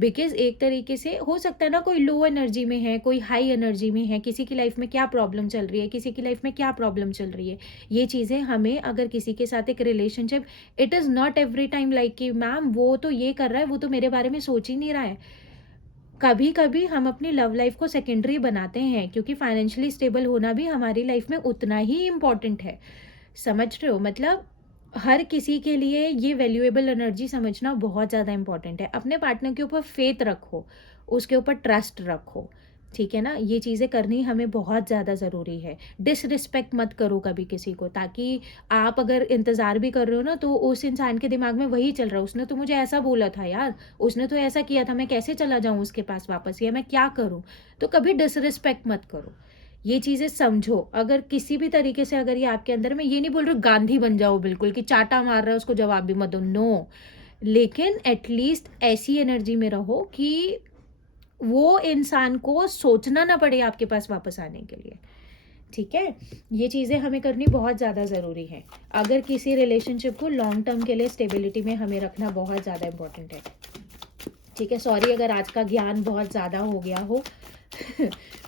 बिकॉज एक तरीके से हो सकता है ना, कोई लो एनर्जी में है, कोई हाई एनर्जी में है, किसी की लाइफ में क्या प्रॉब्लम चल रही है, किसी की लाइफ में क्या प्रॉब्लम चल रही है। ये चीज़ें हमें, अगर किसी के साथ एक relationship, it is not every time like कि मैम वो तो ये कर रहा है, वो तो मेरे बारे में सोच ही नहीं रहा है। कभी कभी हम अपनी लव लाइफ को सेकेंडरी बनाते हैं, क्योंकि फाइनेंशियली स्टेबल होना भी हमारी लाइफ में उतना ही इम्पॉर्टेंट है। समझ रहे हो? मतलब हर किसी के लिए ये वैल्यूएबल एनर्जी समझना बहुत ज़्यादा इंपॉर्टेंट है। अपने पार्टनर के ऊपर फेथ रखो, उसके ऊपर ट्रस्ट रखो, ठीक है ना? ये चीज़ें करनी हमें बहुत ज़्यादा ज़रूरी है। डिसरिस्पेक्ट मत करो कभी किसी को, ताकि आप अगर इंतज़ार भी कर रहे हो ना, तो उस इंसान के दिमाग में वही चल रहा है, उसने तो मुझे ऐसा बोला था यार, उसने तो ऐसा किया था, मैं कैसे चला जाऊँ उसके पास वापस, या मैं क्या करूँ? तो कभी डिसरिस्पेक्ट मत करो। ये चीज़ें समझो। अगर किसी भी तरीके से अगर ये आपके अंदर, मैं ये नहीं बोल रही हूँ गांधी बन जाओ बिल्कुल कि चाटा मार रहा है उसको जवाब भी मत दो, नो। लेकिन एटलीस्ट ऐसी एनर्जी में रहो कि वो इंसान को सोचना ना पड़े आपके पास वापस आने के लिए, ठीक है? ये चीज़ें हमें करनी बहुत ज़्यादा ज़रूरी है, अगर किसी रिलेशनशिप को लॉन्ग टर्म के लिए स्टेबिलिटी में हमें रखना बहुत ज़्यादा इंपॉर्टेंट है, ठीक है? सॉरी अगर आज का ज्ञान बहुत ज़्यादा हो गया हो,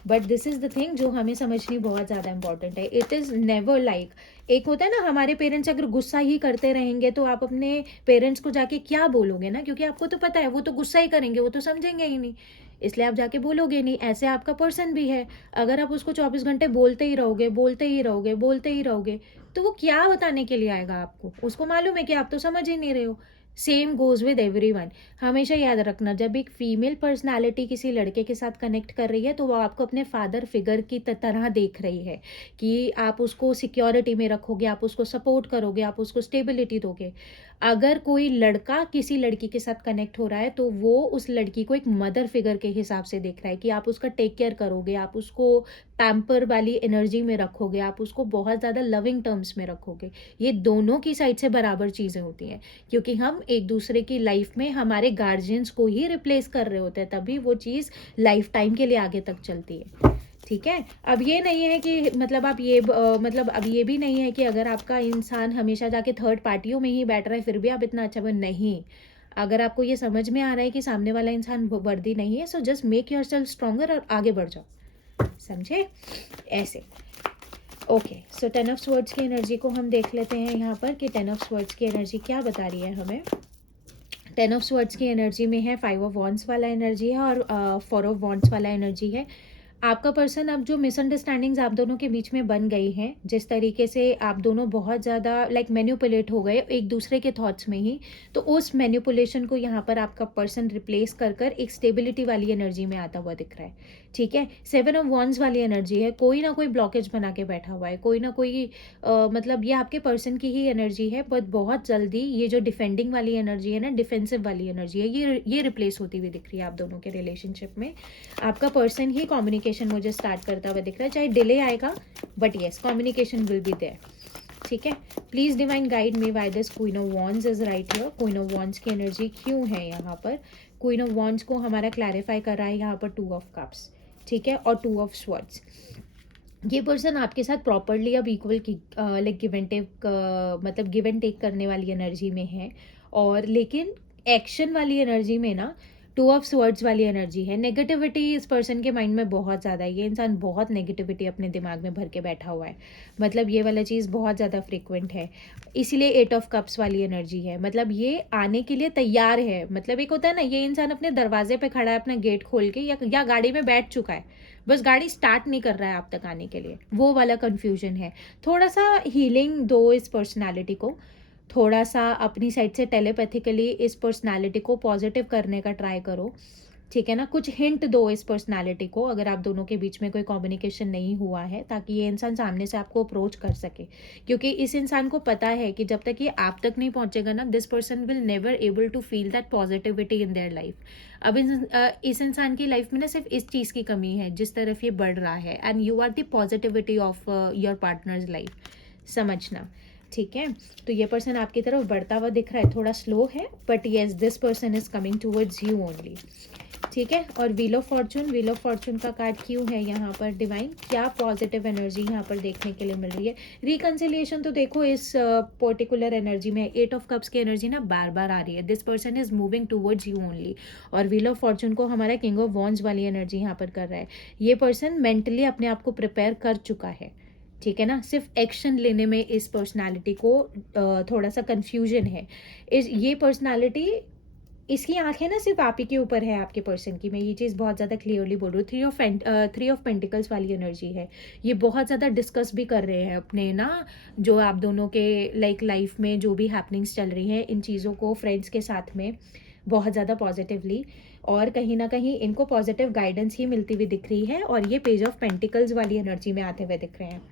but this is the thing जो हमें समझनी बहुत ज़्यादा इंपॉर्टेंट है। इट इज़ नेवर लाइक, एक होता है ना, हमारे पेरेंट्स अगर गुस्सा ही करते रहेंगे तो आप अपने पेरेंट्स को जाके क्या बोलोगे ना, क्योंकि आपको तो पता है वो तो गुस्सा ही करेंगे, वो तो समझेंगे ही नहीं, इसलिए आप जाके बोलोगे नहीं। ऐसे आपका पर्सन भी है, अगर आप उसको 24 घंटे बोलते ही रहोगे, बोलते ही रहोगे, बोलते ही रहोगे, तो वो क्या बताने के लिए आएगा आपको? उसको मालूम है कि आप तो समझ ही नहीं रहे हो। Same goes with everyone. हमेशा याद रखना, जब एक फीमेल पर्सनालिटी किसी लड़के के साथ कनेक्ट कर रही है, तो वो आपको अपने फादर फिगर की तरह देख रही है, कि आप उसको सिक्योरिटी में रखोगे, आप उसको सपोर्ट करोगे, आप उसको स्टेबिलिटी दोगे। अगर कोई लड़का किसी लड़की के साथ कनेक्ट हो रहा है, तो वो उस लड़की को एक मदर फिगर के हिसाब से देख रहा है, कि आप उसका टेक केयर करोगे, आप उसको पैम्पर वाली एनर्जी में रखोगे, आप उसको बहुत ज़्यादा लविंग टर्म्स में रखोगे। ये दोनों की साइड से बराबर चीज़ें होती हैं, क्योंकि हम एक दूसरे की लाइफ में हमारे गार्जियंस को ही रिप्लेस कर रहे होते हैं, तभी वो चीज़ लाइफ टाइम के लिए आगे तक चलती है, ठीक है? अब ये नहीं है कि मतलब आप ये मतलब अब ये भी नहीं है कि अगर आपका इंसान हमेशा जाके थर्ड पार्टियों में ही बैठ रहा है फिर भी आप इतना अच्छा नहीं। अगर आपको ये समझ में आ रहा है कि सामने वाला इंसान वर्दी नहीं है, so just make yourself stronger और आगे बढ़ जाओ, समझे? ऐसे। ओके, सो 10 ऑफ स्वर्ड्स की एनर्जी को हम देख लेते हैं यहाँ पर, कि 10 ऑफ स्वर्ड्स की एनर्जी क्या बता रही है हमें। 10 ऑफ स्वर्ड्स की एनर्जी में है 5 ऑफ वॉन्ड्स वाला एनर्जी है, और 4 ऑफ वॉन्ड्स वाला एनर्जी है। आपका पर्सन, अब जो मिसअंडरस्टैंडिंग्स आप दोनों के बीच में बन गई हैं, जिस तरीके से आप दोनों बहुत ज़्यादा लाइक मैनिपुलेट हो गए एक दूसरे के थॉट्स में ही, तो उस मैनिपुलेशन को यहाँ पर आपका पर्सन रिप्लेस कर कर एक स्टेबिलिटी वाली एनर्जी में आता हुआ दिख रहा है, ठीक है? 7 ऑफ वॉन्ड्स वाली एनर्जी है, कोई ना कोई ब्लॉकेज बना के बैठा हुआ है, कोई ना कोई मतलब ये आपके पर्सन की ही एनर्जी है, बट बहुत जल्दी ये जो डिफेंडिंग वाली एनर्जी है ना, डिफेंसिव वाली एनर्जी है, ये रिप्लेस होती हुई दिख रही है आप दोनों के रिलेशनशिप में। आपका पर्सन ही कम्युनिकेशन मुझे स्टार्ट करता हुआ दिख रहा है, चाहे डिले आएगा, but yes communication will be there, ठीक है? Please divine guide me why this queen of wands is right here. Queen of wands की एनर्जी क्यों है यहाँ पर? क्वीन ऑफ वॉन्ड्स को हमारा क्लैरिफाई कर रहा है यहाँ पर 2 ऑफ कप्स, ठीक है, और 2 ऑफ स्वॉर्ड्स। ये पर्सन आपके साथ प्रॉपरली अब इक्वल की लाइक गिव एंड टेक, मतलब गिव एंड टेक करने वाली एनर्जी में है, और लेकिन एक्शन वाली एनर्जी में ना 2 ऑफ स्वर्ड्स वाली एनर्जी है। नेगेटिविटी इस पर्सन के माइंड में बहुत ज़्यादा है, ये इंसान बहुत नेगेटिविटी अपने दिमाग में भर के बैठा हुआ है, मतलब ये वाला चीज़ बहुत ज़्यादा फ्रिक्वेंट है, इसीलिए 8 ऑफ कप्स वाली एनर्जी है। मतलब ये आने के लिए तैयार है, मतलब एक होता है ना, ये इंसान अपने दरवाजे पे खड़ा है अपना गेट खोल के, या गाड़ी में बैठ चुका है, बस गाड़ी स्टार्ट नहीं कर रहा है आप तक आने के लिए, वो वाला कन्फ्यूजन है। थोड़ा सा हीलिंग दो इस पर्सनालिटी को, थोड़ा सा अपनी साइड से टेलीपैथिकली इस पर्सनालिटी को पॉजिटिव करने का ट्राई करो, ठीक है ना? कुछ हिंट दो इस पर्सनालिटी को, अगर आप दोनों के बीच में कोई कम्युनिकेशन नहीं हुआ है, ताकि ये इंसान सामने से आपको अप्रोच कर सके, क्योंकि इस इंसान को पता है कि जब तक ये आप तक नहीं पहुंचेगा ना, this person will never able to feel that positivity in their life. अब इस इंसान की लाइफ में ना सिर्फ इस चीज़ की कमी है जिस तरफ ये बढ़ रहा है, and you are the positivity of your partner's life, समझना। ठीक है, तो ये पर्सन आपकी तरफ बढ़ता हुआ दिख रहा है, थोड़ा स्लो है, but yes this person is coming towards you only. ठीक है, और व्हील ऑफ फॉर्चून का कार्ड क्यों है यहाँ पर डिवाइन? क्या पॉजिटिव एनर्जी यहाँ पर देखने के लिए मिल रही है? रिकंसिलिएशन तो देखो इस पर्टिकुलर एनर्जी में 8 ऑफ कप्स की एनर्जी ना बार बार आ रही है, this person is moving towards you only. और व्हील ऑफ फॉर्चून को हमारा किंग ऑफ वॉन्ड्स वाली एनर्जी यहाँ पर कर रहा है। ये पर्सन मेंटली अपने आप को प्रिपेयर कर चुका है, ठीक है ना, सिर्फ एक्शन लेने में इस पर्सनालिटी को थोड़ा सा कंफ्यूजन है। ये पर्सनालिटी, इसकी आंखें ना सिर्फ आप ही के ऊपर है, आपके पर्सन की, मैं ये चीज़ बहुत ज़्यादा क्लियरली बोल रही हूँ। थ्री ऑफ पेंटिकल्स वाली एनर्जी है। ये बहुत ज़्यादा डिस्कस भी कर रहे हैं अपने ना, जो आप दोनों के लाइफ में जो भी हैपनिंग्स चल रही हैं, इन चीज़ों को फ्रेंड्स के साथ में बहुत ज़्यादा पॉजिटिवली, और कहीं ना कहीं इनको पॉजिटिव गाइडेंस ही मिलती हुई दिख रही है, और ये पेज ऑफ पेंटिकल्स वाली एनर्जी में आते हुए दिख रहे हैं।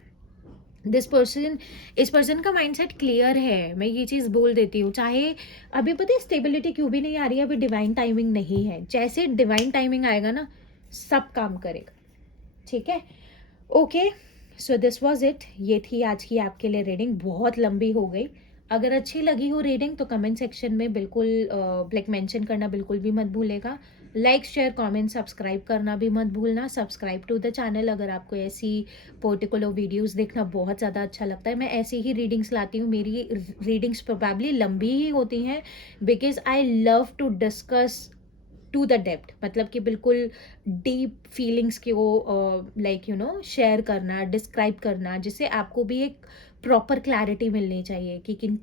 दिस पर्सन, इस पर्सन का माइंडसेट क्लियर है, मैं ये चीज़ बोल देती हूँ। चाहे अभी पता है स्टेबिलिटी क्यों भी नहीं आ रही है, अभी डिवाइन टाइमिंग नहीं है, जैसे डिवाइन टाइमिंग आएगा ना सब काम करेगा, ठीक है। Okay, so this was it, ये थी आज की आपके लिए रीडिंग, बहुत लंबी हो गई। अगर अच्छी लगी हो रीडिंग तो कमेंट सेक्शन में बिल्कुल मेंशन करना बिल्कुल भी मत भूलेगा। लाइक शेयर कमेंट सब्सक्राइब करना भी मत भूलना। सब्सक्राइब टू द चैनल अगर आपको ऐसी पर्टिकुलर वीडियोस देखना बहुत ज़्यादा अच्छा लगता है। मैं ऐसी ही रीडिंग्स लाती हूँ, मेरी रीडिंग्स प्रोबेबली लंबी ही होती हैं, because I love to discuss to the depth, मतलब कि बिल्कुल डीप फीलिंग्स को शेयर करना, डिस्क्राइब करना, जिससे आपको भी एक प्रॉपर क्लैरिटी मिलनी चाहिए कि किन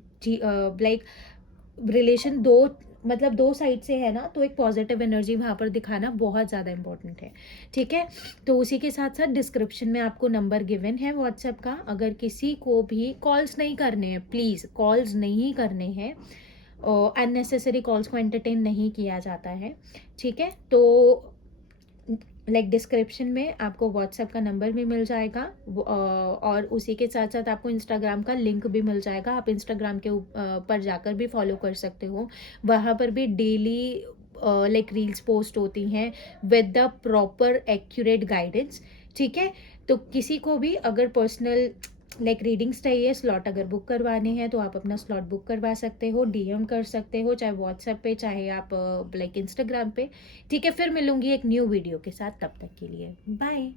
रिलेशन दो, मतलब दो साइड से है ना, तो एक पॉजिटिव एनर्जी वहाँ पर दिखाना बहुत ज़्यादा इंपॉर्टेंट है, ठीक है। तो उसी के साथ साथ डिस्क्रिप्शन में आपको नंबर गिवन है व्हाट्सएप का, अगर किसी को भी कॉल्स नहीं करने हैं, प्लीज़ कॉल्स नहीं करने हैं, अननेसेसरी कॉल्स को एंटरटेन नहीं किया जाता है, ठीक है। तो डिस्क्रिप्शन में आपको व्हाट्सएप का नंबर भी मिल जाएगा, और उसी के साथ साथ आपको इंस्टाग्राम का लिंक भी मिल जाएगा, आप इंस्टाग्राम के पर जाकर भी फॉलो कर सकते हो। वहाँ पर भी डेली रील्स पोस्ट होती हैं with the proper accurate guidance, ठीक है। तो किसी को भी अगर पर्सनल रीडिंग्स चाहिए, स्लॉट अगर बुक करवाने हैं तो आप अपना स्लॉट बुक करवा सकते हो, डीएम कर सकते हो, चाहे व्हाट्सएप पे चाहे आप इंस्टाग्राम पे, ठीक है। फिर मिलूंगी एक न्यू वीडियो के साथ, तब तक के लिए बाय।